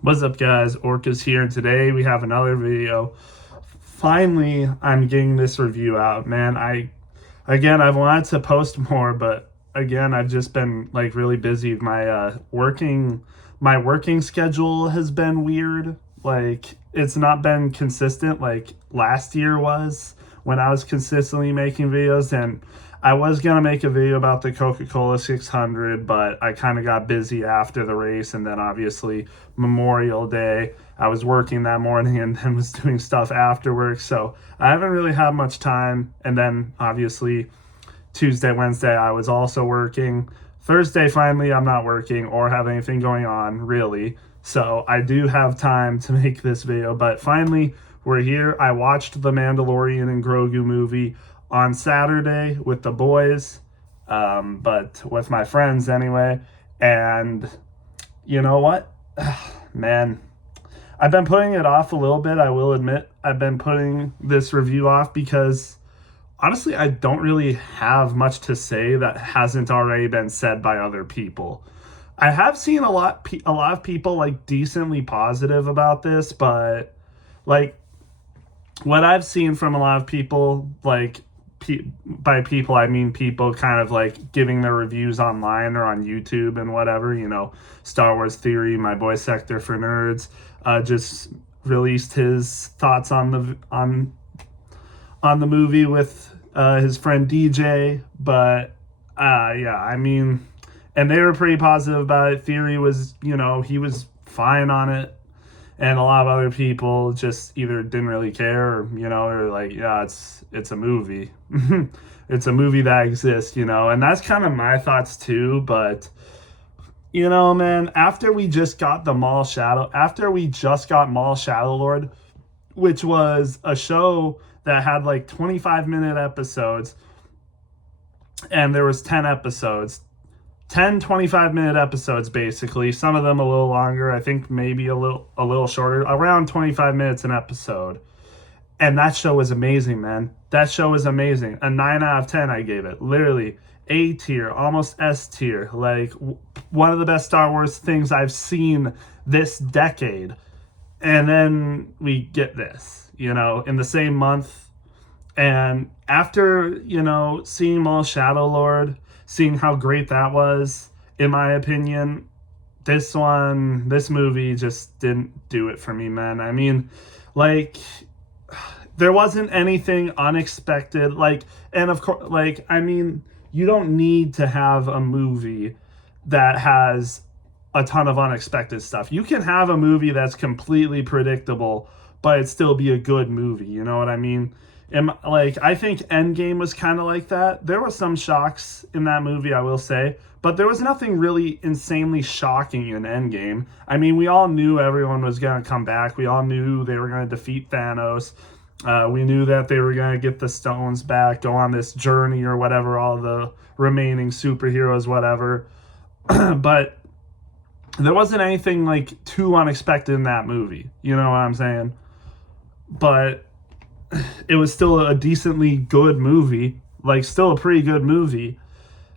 What's up, guys? Orca's here, and today we have another video. Finally, I'm getting this review out, man. I've wanted to post more, but again, I've just been like really busy. My working schedule has been weird. Like it's not been consistent like last year was when I was consistently making videos, and I was gonna make a video about the Coca-Cola 600, but I kind of got busy after the race, and then obviously Memorial Day, I was working that morning and then was doing stuff after work, so I haven't really had much time. And then obviously Tuesday, Wednesday, I was also working. Thursday, finally, I'm not working or have anything going on really, so I do have time to make this video. But finally, we're here. I watched the Mandolorian and Grogu movie on Saturday with the boys, but with my friends anyway. And you know what? Man, I've been putting it off a little bit. I will admit, I've been putting this review off because honestly, I don't really have much to say that hasn't already been said by other people. I have seen a lot of people like decently positive about this, but like what I've seen from a lot of people, like by people I mean people kind of like giving their reviews online or on YouTube and whatever. Star Wars Theory, my boy Sector for Nerds, just released his thoughts on the movie with his friend DJ. But yeah, I mean, and they were pretty positive about it. Theory was, he was fine on it, and a lot of other people just either didn't really care, or like, yeah, it's a movie. It's a movie that exists, and that's kind of my thoughts too. But man, after we just got Mall Shadow Lord, which was a show that had like 25-minute episodes, and there was 10 episodes, 10 25-minute episodes basically, some of them a little longer, I think maybe a little shorter, around 25 minutes an episode. And that show was amazing, man. That show was amazing. A 9 out of 10 I gave it. Literally A tier, almost S tier. Like one of the best Star Wars things I've seen this decade. And then we get this, in the same month. And after, seeing Maul Shadow Lord, seeing how great that was, in my opinion, this movie just didn't do it for me, man. I mean, like, there wasn't anything unexpected. Like, and of course, like, I mean, you don't need to have a movie that has a ton of unexpected stuff. You can have a movie that's completely predictable, but it still be a good movie. You know what I mean? And like, I think Endgame was kind of like that. There were some shocks in that movie, I will say, but there was nothing really insanely shocking in Endgame. I mean, we all knew everyone was going to come back. We all knew they were going to defeat Thanos. We knew that they were going to get the stones back, go on this journey or whatever, all the remaining superheroes, whatever. But there wasn't anything like too unexpected in that movie. You know what I'm saying? But it was still a decently good movie, like still a pretty good movie.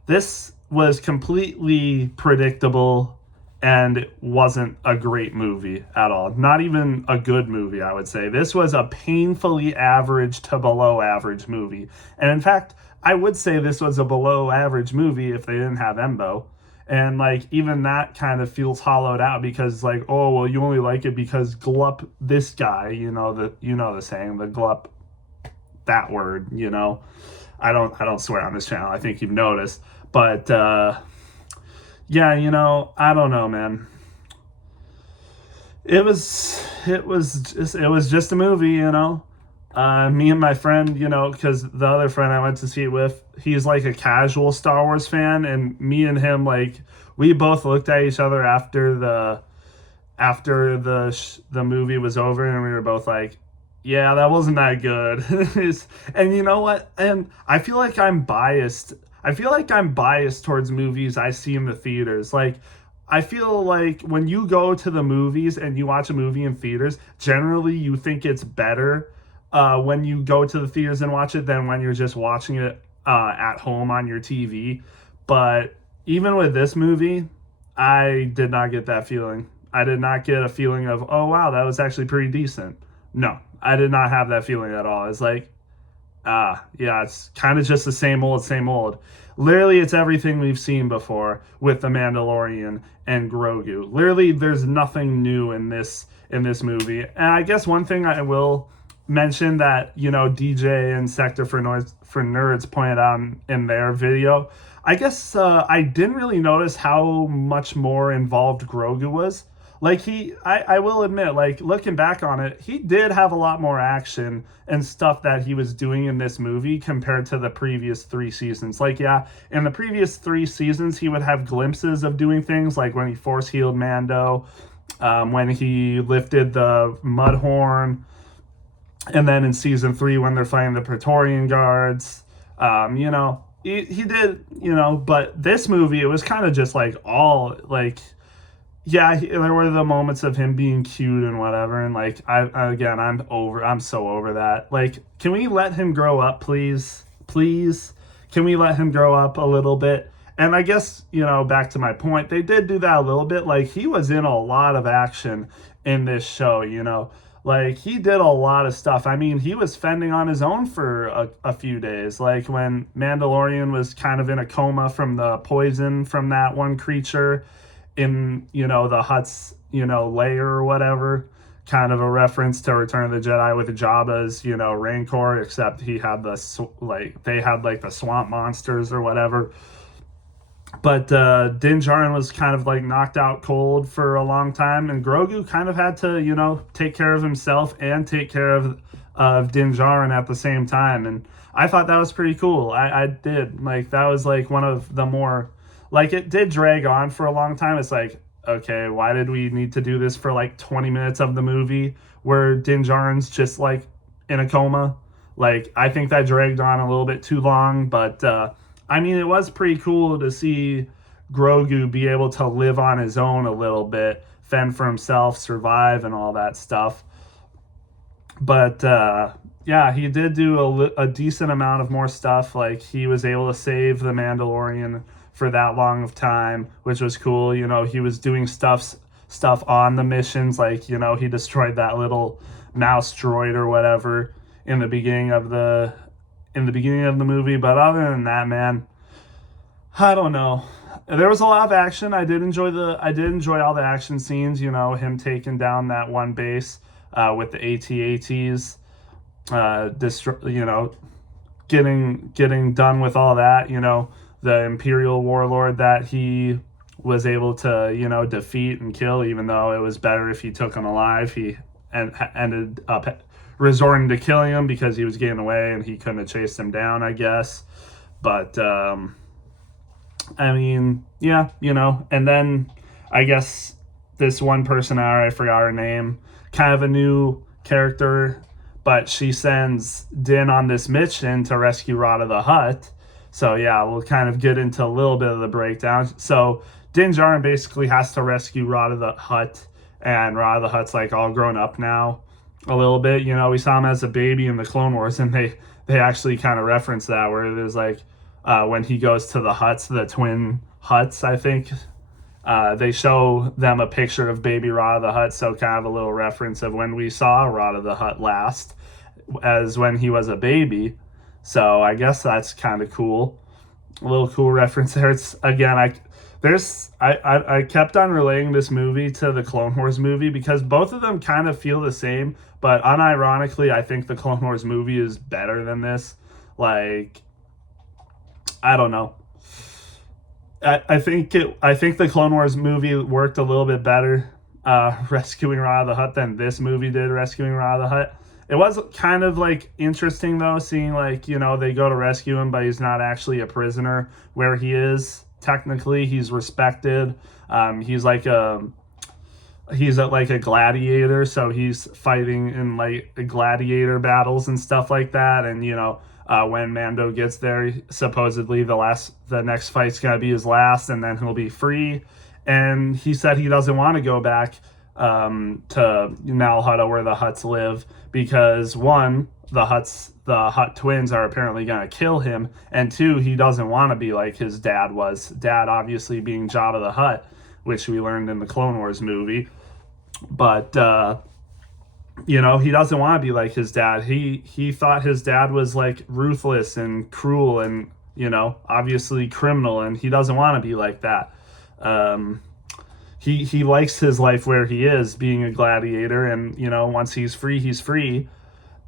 This was completely predictable, and it wasn't a great movie at all. Not even a good movie, I would say. This was a painfully average to below average movie. And in fact, I would say this was a below average movie if they didn't have Embo. And like, even that kind of feels hollowed out because like, oh, well, you only like it because glup this guy, the saying, the glup that word, I don't swear on this channel. I think you've noticed. But yeah, I don't know, man. It was just a movie, me and my friend, because the other friend I went to see it with, he's like a casual Star Wars fan, and me and him, like, we both looked at each other after the movie was over, and we were both like, yeah, that wasn't that good. And you know what? And I feel like I'm biased. I feel like I'm biased towards movies I see in the theaters. Like, I feel like when you go to the movies and you watch a movie in theaters, generally you think it's better when you go to the theaters and watch it than when you're just watching it at home on your TV. But even with this movie, I did not get that feeling. I did not get a feeling of, oh wow, that was actually pretty decent. No, I did not have that feeling at all. It's like, yeah, it's kind of just the same old, same old. Literally, it's everything we've seen before with the Mandalorian and Grogu. Literally, there's nothing new in this movie. And I guess one thing I will mention that, you know, DJ and Sector for Nerds pointed out in their video. I guess I didn't really notice how much more involved Grogu was. Like I will admit, like looking back on it, he did have a lot more action and stuff that he was doing in this movie compared to the previous 3 seasons. Like, yeah, in the previous 3 seasons, he would have glimpses of doing things like when he force healed Mando, when he lifted the mud horn, and then in season 3 when they're fighting the Praetorian guards, you know, he did, you know, but this movie, it was kind of just like all like, yeah, there were the moments of him being cute and whatever, and like I'm so over that. Like, can we let him grow up, please? Please, can we let him grow up a little bit? And I guess, you know, back to my point, they did do that a little bit. Like, he was in a lot of action in this show, you know. Like, he did a lot of stuff. I mean, he was fending on his own for a few days. Like, when Mandalorian was kind of in a coma from the poison from that one creature in, you know, the Hutt's, you know, lair or whatever. Kind of a reference to Return of the Jedi with Jabba's, you know, Rancor, except he had they had like the swamp monsters or whatever. But Din Djarin was kind of like knocked out cold for a long time, and Grogu kind of had to, you know, take care of himself and take care of Din Djarin at the same time. And I thought that was pretty cool. I did. Like, that was like one of the more, like, it did drag on for a long time. It's like, okay, why did we need to do this for like 20 minutes of the movie where Din Djarin's just like in a coma? Like, I think that dragged on a little bit too long, but I mean, it was pretty cool to see Grogu be able to live on his own a little bit, fend for himself, survive, and all that stuff. But yeah, he did do a decent amount of more stuff. Like, he was able to save the Mandalorian for that long of time, which was cool. You know, he was doing stuff on the missions. Like, you know, he destroyed that little mouse droid or whatever in the beginning of the movie. But other than that, man, I don't know. There was a lot of action. I did enjoy all the action scenes, you know, him taking down that one base with the AT-ATs, you know, getting done with all that, you know, the Imperial warlord that he was able to, you know, defeat and kill, even though it was better if he took him alive. He ended up resorting to killing him because he was getting away and he couldn't have chased him down, I guess. But I mean, yeah, you know. And then I guess this one person, I forgot her name, kind of a new character, but she sends Din on this mission to rescue Rada the Hutt. So yeah, we'll kind of get into a little bit of the breakdown. So Din Djarin basically has to rescue Rada the Hutt, and Rada the Hutt's like all grown up now a little bit. You know, we saw him as a baby in the Clone Wars, and they actually kind of reference that, where there's like when he goes to the Hutts, the twin Hutts, I think, they show them a picture of baby Rada the Hutt, so kind of a little reference of when we saw Rada the Hutt last, as when he was a baby. So I guess that's kind of cool. A little cool reference there. It's, again, I kept on relating this movie to the Clone Wars movie because both of them kind of feel the same, but unironically, I think the Clone Wars movie is better than this. Like, I don't know. I think the Clone Wars movie worked a little bit better rescuing Rada the Hutt than this movie did rescuing Rada the Hutt. It was kind of like interesting though, seeing like, you know, they go to rescue him, but he's not actually a prisoner where he is. Technically, he's respected. He's like a gladiator, so he's fighting in like gladiator battles and stuff like that. And you know, when Mando gets there, supposedly the next fight's gonna be his last, and then he'll be free. And he said he doesn't want to go back to Nal Hutta, where the Hutts live, because one, the Hutt twins are apparently going to kill him, and two, he doesn't want to be like his dad was. Dad obviously being Jabba the Hutt, which we learned in the Clone Wars movie. But he doesn't want to be like his dad. He thought his dad was like ruthless and cruel and obviously criminal, and he doesn't want to be like that. He likes his life where he is, being a gladiator, and once he's free, he's free,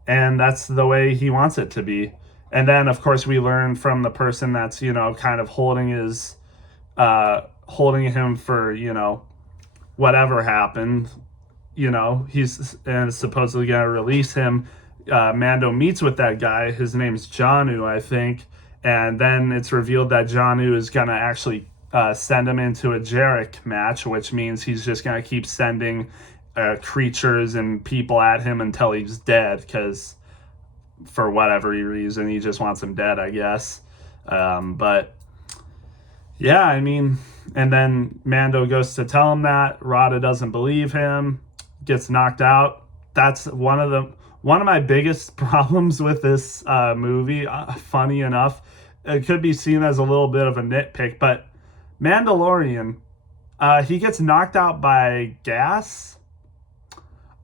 and that's the way he wants it to be. And then of course we learn from the person that's kind of holding him for whatever happened. He's and supposedly gonna release him. Mando meets with that guy. His name's Janu, I think, and then it's revealed that Janu is gonna actually send him into a Jarek match, which means he's just gonna keep sending creatures and people at him until he's dead, because for whatever reason he just wants him dead, I guess. But yeah, I mean, and then Mando goes to tell him that Rada doesn't believe him, gets knocked out. That's one of my biggest problems with this movie. Funny enough, it could be seen as a little bit of a nitpick, but Mandalorian, he gets knocked out by gas.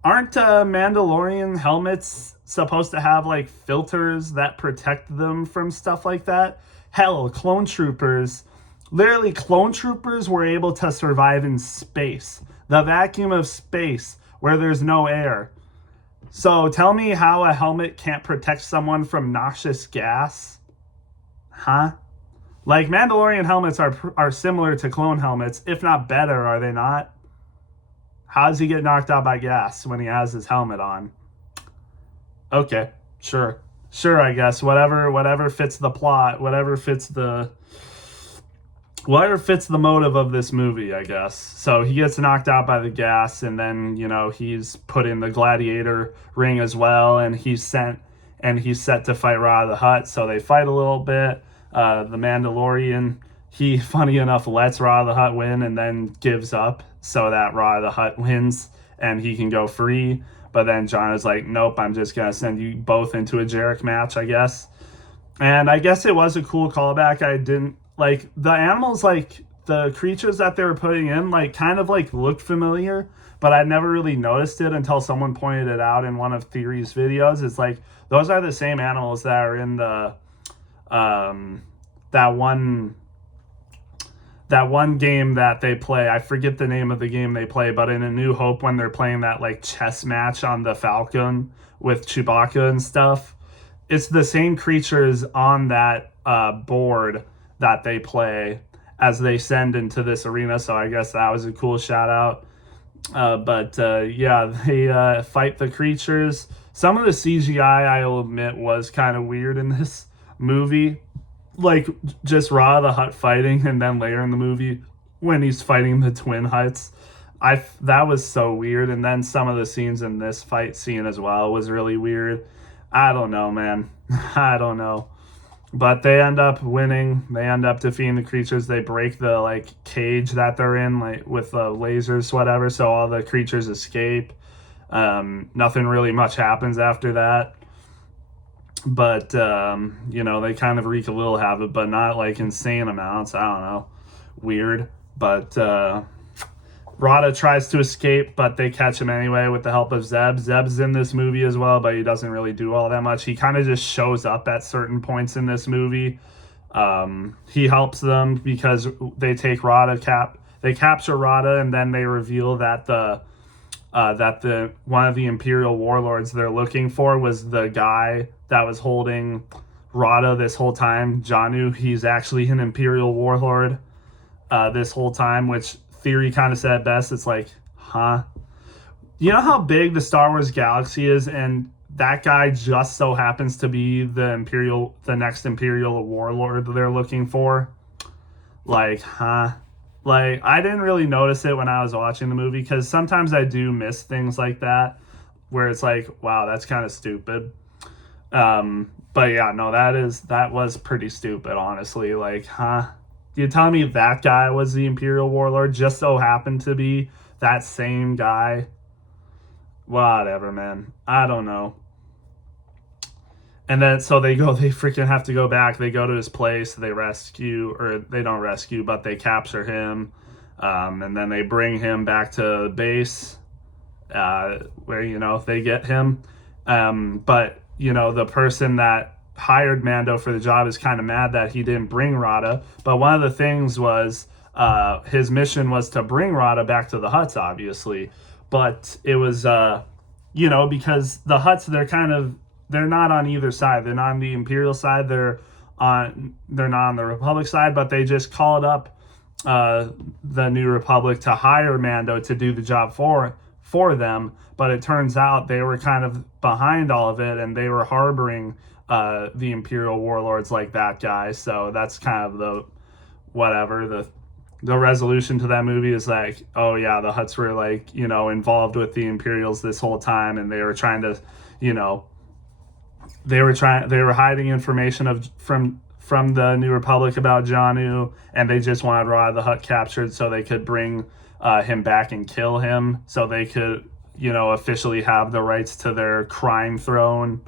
Aren't Mandalorian helmets supposed to have like filters that protect them from stuff like that? Hell, clone troopers were able to survive in space, the vacuum of space where there's no air. So tell me how a helmet can't protect someone from noxious gas? Huh? Like, Mandalorian helmets are similar to clone helmets, if not better, are they not? How does he get knocked out by gas when he has his helmet on? Okay, sure, I guess whatever fits the plot, whatever fits the motive of this movie, I guess. So he gets knocked out by the gas, and then he's put in the gladiator ring as well, and he's set to fight Ra the Hutt. So they fight a little bit. The Mandalorian, he funny enough lets Ra the Hutt win and then gives up so that Ra the Hutt wins and he can go free. But then John is like, nope, I'm just gonna send you both into a Jarek match, I guess. And I guess it was a cool callback. I didn't like the animals, like the creatures that they were putting in, like kind of like looked familiar, but I never really noticed it until someone pointed it out in one of Theory's videos. It's like those are the same animals that are in the that one game that they play. I forget the name of the game they play, but in A New Hope, when they're playing that like chess match on the Falcon with Chewbacca and stuff, it's the same creatures on that board that they play as they send into this arena. So I guess that was a cool shout out. But yeah, they fight the creatures. Some of the CGI, I'll admit, was kind of weird in this movie. Like just Ra the Hutt fighting, and then later in the movie when he's fighting the twin Hutts, that was so weird. And then some of the scenes in this fight scene as well was really weird. I don't know, man. I don't know. But they end up winning. They end up defeating the creatures. They break the like cage that they're in, like with the lasers, whatever. So all the creatures escape. Nothing really much happens after that. But they kind of wreak a little havoc, but not like insane amounts. I don't know. Weird. But Rada tries to escape, but they catch him anyway with the help of Zeb. Zeb's in this movie as well, but he doesn't really do all that much. He kind of just shows up at certain points in this movie. He helps them because they take they capture Rada, and then they reveal that the one of the Imperial warlords they're looking for was the guy that was holding Rada this whole time. Janu, he's actually an Imperial warlord this whole time, which Theory kind of said best. It's like, huh? You know how big the Star Wars galaxy is, and that guy just so happens to be the next Imperial warlord they're looking for? Like, huh? Like, I didn't really notice it when I was watching the movie, because sometimes I do miss things like that, where it's like, wow, that's kind of stupid. But yeah, no, that was pretty stupid, honestly. Like, huh? You tell me that guy was the Imperial warlord, just so happened to be that same guy? Whatever, man. I don't know. And then, so they freaking have to go back. They go to his place. They don't rescue, but they capture him. And then they bring him back to the base. where, they get him. But, the person that hired Mando for the job is kind of mad that he didn't bring Rada. But one of the things was his mission was to bring Rada back to the Hutts, obviously. But it was, because the Hutts, they're not on either side. They're not on the Imperial side. They're not on the Republic side, but they just called up the New Republic to hire Mando to do the job for them. But it turns out they were kind of behind all of it, and they were harboring the Imperial warlords like that guy. So that's kind of the resolution to that movie is like, oh yeah, the Hutts were like, involved with the Imperials this whole time, and they were trying to, they were hiding information from the New Republic about Janu, and they just wanted Rada the Hutt captured so they could bring him back and kill him, so they could, officially have the rights to their crime throne,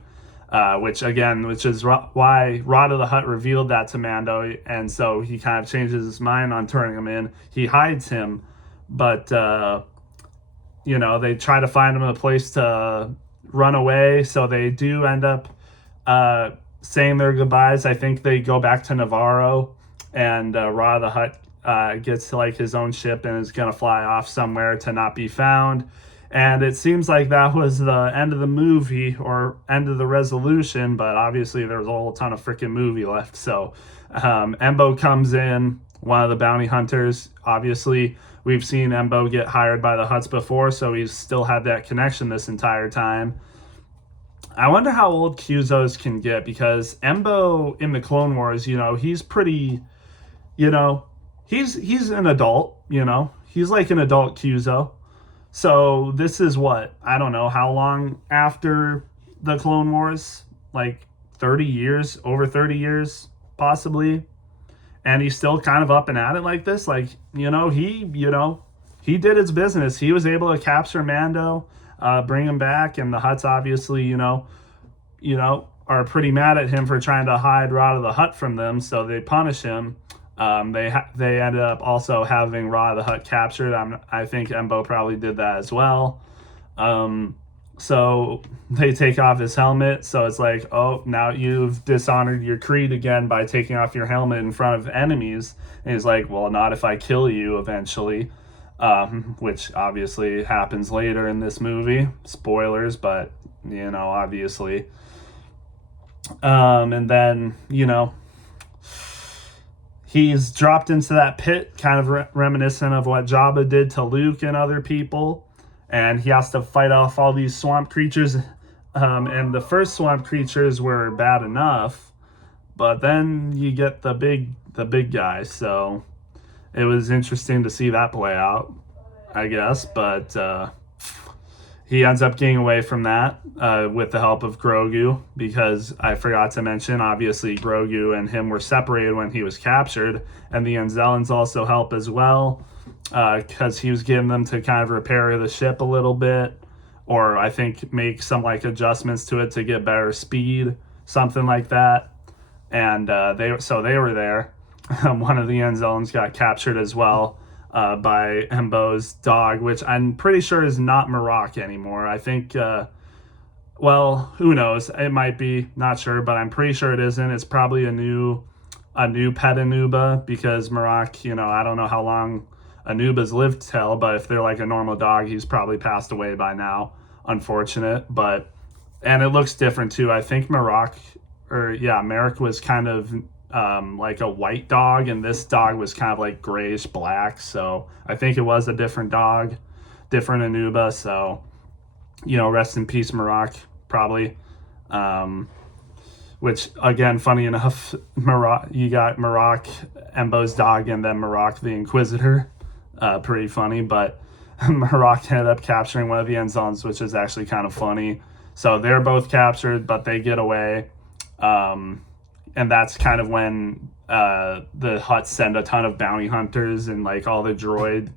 which is why Rada the Hutt revealed that to Mando, and so he kind of changes his mind on turning him in. He hides him, but they try to find him a place to run away, so they do end up saying their goodbyes. I think they go back to Navarro, and Rada the Hutt gets like his own ship and is gonna fly off somewhere to not be found. And it seems like that was the end of the movie, or end of the resolution, but obviously there's a whole ton of freaking movie left. So Embo comes in, one of the bounty hunters. Obviously, we've seen Embo get hired by the Hutts before, so he's still had that connection this entire time. I wonder how old Cuzos can get, because Embo in the Clone Wars, he's pretty, he's an adult, he's like an adult Cuzo. So this is what, I don't know how long after the Clone Wars, like 30 years, over 30 years, possibly. And he's still kind of up and at it like this. Like, he did his business. He was able to capture Mando, bring him back, and the Hutts obviously, are pretty mad at him for trying to hide Rada the Hutt from them, so they punish him. They ended up also having Rada the Hutt captured. I think Embo probably did that as well. So they take off his helmet. So it's like, oh, now you've dishonored your creed again by taking off your helmet in front of enemies. And he's like, well, not if I kill you eventually, which obviously happens later in this movie. Spoilers, but, obviously. And then, he's dropped into that pit, kind of reminiscent of what Jabba did to Luke and other people. And he has to fight off all these swamp creatures. And the first swamp creatures were bad enough, but then you get the big guy. So it was interesting to see that play out, I guess. But he ends up getting away from that with the help of Grogu, because I forgot to mention, obviously, Grogu and him were separated when he was captured, and the Anzellans also help as well, because he was getting them to kind of repair the ship a little bit, or I think make some like adjustments to it to get better speed, something like that. And they were there. One of the Anzellans got captured as well, by Embo's dog, which I'm pretty sure is not Marok anymore. I think, well, who knows? It might be, not sure, but I'm pretty sure it isn't. It's probably a new pet Anuba, because Marok, I don't know how long Anubas lived till, but if they're like a normal dog, he's probably passed away by now. Unfortunate, and it looks different too. I think Marok was kind of like a white dog, and this dog was kind of like grayish black, so I think it was a different dog, different Anuba. So rest in peace, Marok, probably. Which, again, funny enough, you got Marok, Embo's dog, and then Marok the Inquisitor. Pretty funny, but Marok ended up capturing one of the Anzellans, which is actually kind of funny. So they're both captured, but they get away. And that's kind of when the Hutts send a ton of bounty hunters and like all the droids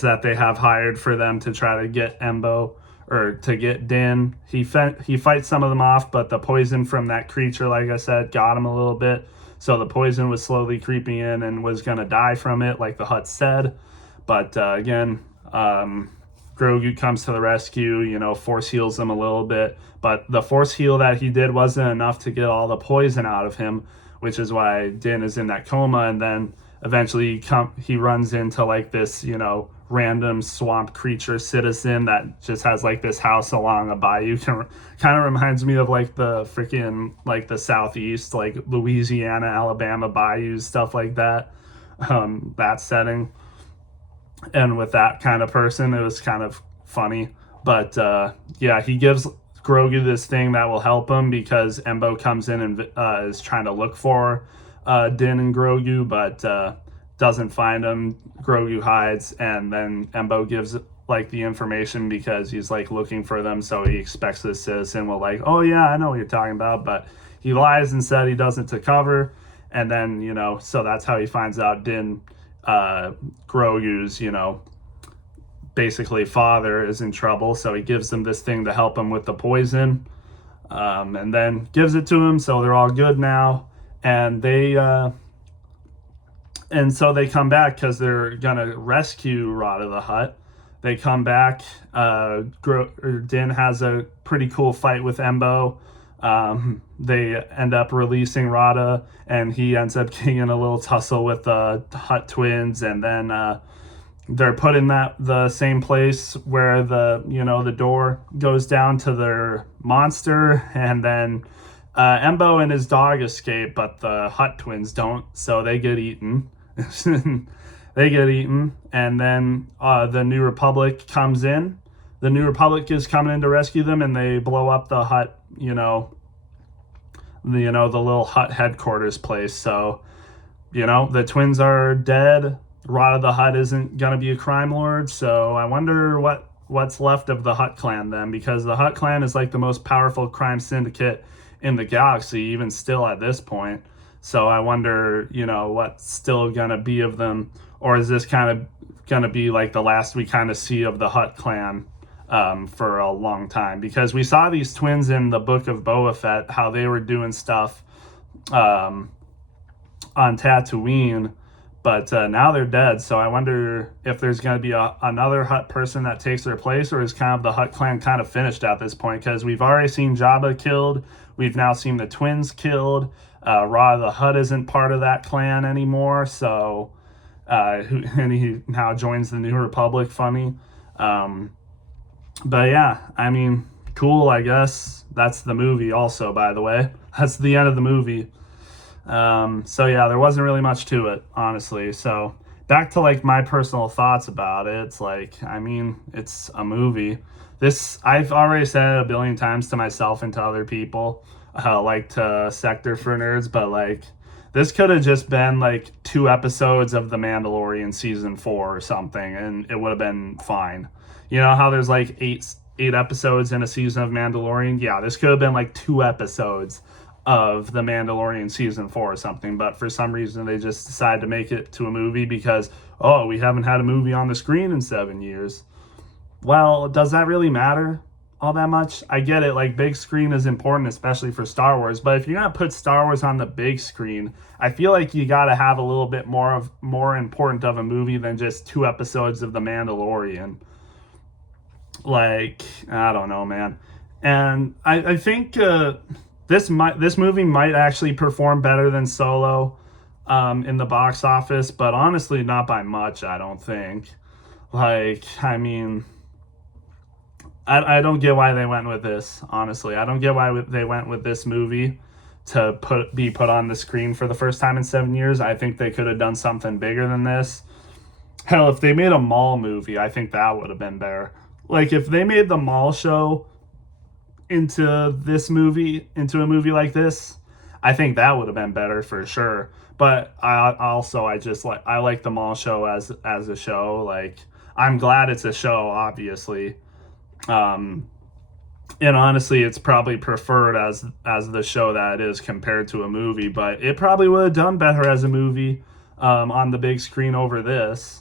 that they have hired for them to try to get Embo, or to get Din. He fights some of them off, but the poison from that creature, like I said, got him a little bit. So the poison was slowly creeping in and was going to die from it, like the Hutts said. But again, Grogu comes to the rescue, force heals him a little bit, but the force heal that he did wasn't enough to get all the poison out of him, which is why Din is in that coma. And then eventually he runs into like this, random swamp creature citizen that just has like this house along a bayou. Kind of reminds me of like the freaking like the southeast, like Louisiana, Alabama bayous, stuff like that. That setting. And with that kind of person, it was kind of funny. But yeah, he gives Grogu this thing that will help him because Embo comes in and is trying to look for Din and Grogu, but doesn't find him. Grogu hides, and then Embo gives like the information because he's like looking for them, so he expects this citizen will like, oh yeah, I know what you're talking about, but he lies and said he doesn't to cover. And then so that's how he finds out Din, Grogu's basically father, is in trouble, so he gives them this thing to help him with the poison, and then gives it to him, so they're all good now. And so they come back because they're gonna rescue Rada the Hutt. They come back. Din has a pretty cool fight with Embo. They end up releasing Rada, and he ends up getting in a little tussle with the Hutt twins, and then they're put in the same place where the door goes down to their monster, and then Embo and his dog escape, but the Hutt twins don't, so they get eaten. They get eaten, and then the New Republic comes in. The New Republic is coming in to rescue them, and they blow up the Hutt, the little Hutt headquarters place. So, the twins are dead. Rada the Hutt isn't gonna be a crime lord, so I wonder what's left of the Hutt clan then, because the Hutt clan is like the most powerful crime syndicate in the galaxy, even still at this point. So I wonder, what's still gonna be of them, or is this kind of gonna be like the last we kind of see of the Hutt clan for a long time? Because we saw these twins in the Book of Boba Fett, how they were doing stuff on Tatooine, but now they're dead. So I wonder if there's going to be another Hutt person that takes their place, or is kind of the Hutt clan kind of finished at this point? Because we've already seen Jabba killed. We've now seen the twins killed. Rada the Hutt isn't part of that clan anymore. So, and he now joins the New Republic. Funny. But yeah, I mean, cool, I guess. That's the movie also, by the way. That's the end of the movie. So yeah, there wasn't really much to it, honestly. So back to like my personal thoughts about it. It's like, I mean, it's a movie. This, I've already said it a billion times to myself and to other people, like to Sector for Nerds, but like this could have just been like 2 episodes of The Mandalorian season 4 or something, and it would have been fine. You know how there's like eight episodes in a season of Mandalorian? Yeah, this could have been like 2 episodes of The Mandalorian season 4 or something, but for some reason they just decided to make it to a movie because, oh, we haven't had a movie on the screen in 7 years. Well, does that really matter all that much? I get it, like big screen is important, especially for Star Wars, but if you're gonna put Star Wars on the big screen, I feel like you gotta have a little bit more important of a movie than just 2 episodes of The Mandalorian. Like, I don't know, man. And I think this movie might actually perform better than Solo in the box office, but honestly, not by much, I don't think. Like, I mean, I don't get why they went with this, honestly. I don't get why they went with this movie to be put on the screen for the first time in 7 years. I think they could have done something bigger than this. Hell, if they made a Maul movie, I think that would have been better. Like, if they made the Maul show into a movie like this, I think that would have been better for sure. But I like the Maul show as a show. Like, I'm glad it's a show, obviously. And honestly, it's probably preferred as the show that it is compared to a movie, but it probably would have done better as a movie on the big screen over this.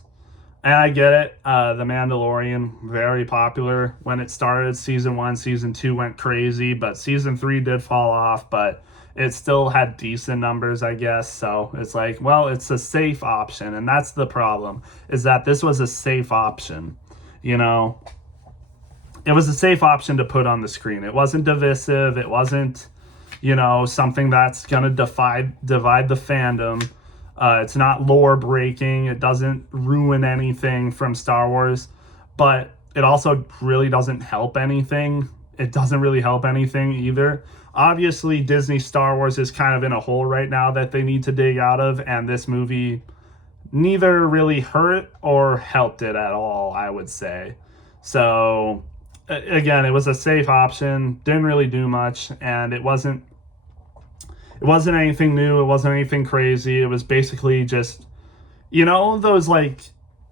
And I get it. The Mandalorian, very popular when it started. Season 1, Season 2 went crazy, but Season 3 did fall off, but it still had decent numbers, I guess. So it's like, well, it's a safe option, and that's the problem, is that this was a safe option. You know, it was a safe option to put on the screen. It wasn't divisive. It wasn't, you know, something that's going to divide the fandom. It's not lore breaking. It doesn't ruin anything from Star Wars, but it also really doesn't help anything. It doesn't really help anything either. Obviously, Disney Star Wars is kind of in a hole right now that they need to dig out of, and this movie neither really hurt or helped it at all, I would say. So, again, it was a safe option, didn't really do much, and it wasn't anything new, it wasn't anything crazy. It was basically just, you know, those like,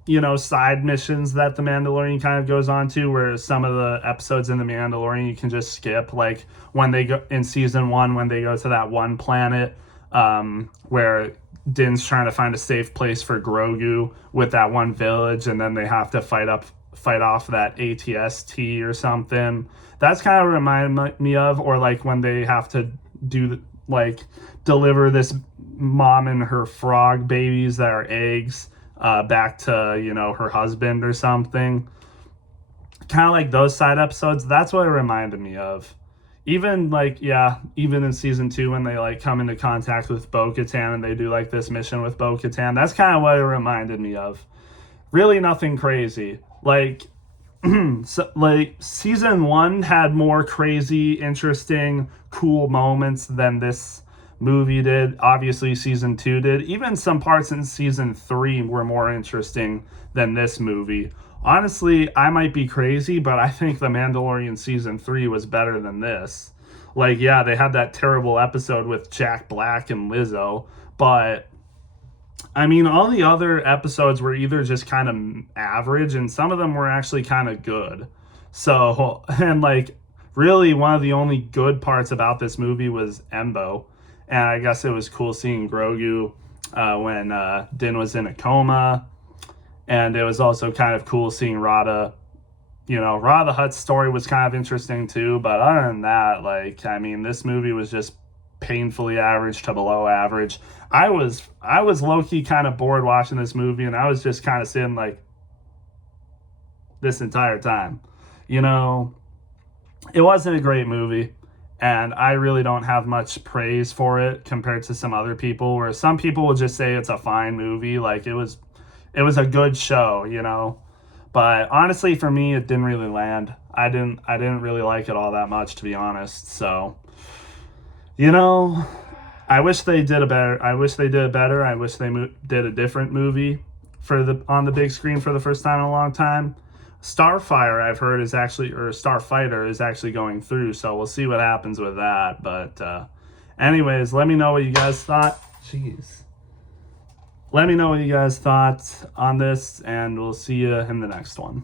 you know, side missions that the Mandalorian kind of goes on to, where some of the episodes in the Mandalorian you can just skip, like when they go in season 1, when they go to that one planet where Din's trying to find a safe place for Grogu with that one village, and then they have to fight off that ATST or something. That's kind of remind me of, or like when they have to do like deliver this mom and her frog babies that are eggs back to, you know, her husband or something. Kind of like those side episodes. That's what it reminded me of. Even like, yeah, even in season 2 when they like come into contact with Bo-Katan and they do like this mission with Bo-Katan, that's kind of what it reminded me of. Really nothing crazy. Like, so, like season 1 had more crazy, interesting, cool moments than this movie did. Obviously season 2 did. Even some parts in season 3 were more interesting than this movie. Honestly, I might be crazy, but I think The Mandalorian season 3 was better than this. Like, yeah, they had that terrible episode with Jack Black and Lizzo, but I mean, all the other episodes were either just kind of average, and some of them were actually kind of good. So, and like, really one of the only good parts about this movie was Embo. And I guess it was cool seeing Grogu when Din was in a coma. And it was also kind of cool seeing Rada. You know, Rada the Hutt's story was kind of interesting too. But other than that, like, I mean, this movie was just painfully average to below average. I was low-key kind of bored watching this movie, and I was just kind of sitting like this entire time. You know, it wasn't a great movie. And I really don't have much praise for it compared to some other people, where some people will just say it's a fine movie. Like, it was a good show, you know. But honestly, for me, it didn't really land. I didn't really like it all that much, to be honest. So, you know, I wish they did it better. I wish they did a different movie on the big screen for the first time in a long time. Starfire, I've heard, is actually, or Starfighter is actually going through, so we'll see what happens with that. But anyways, let me know what you guys thought. Jeez. Let me know what you guys thought on this, and we'll see you in the next one.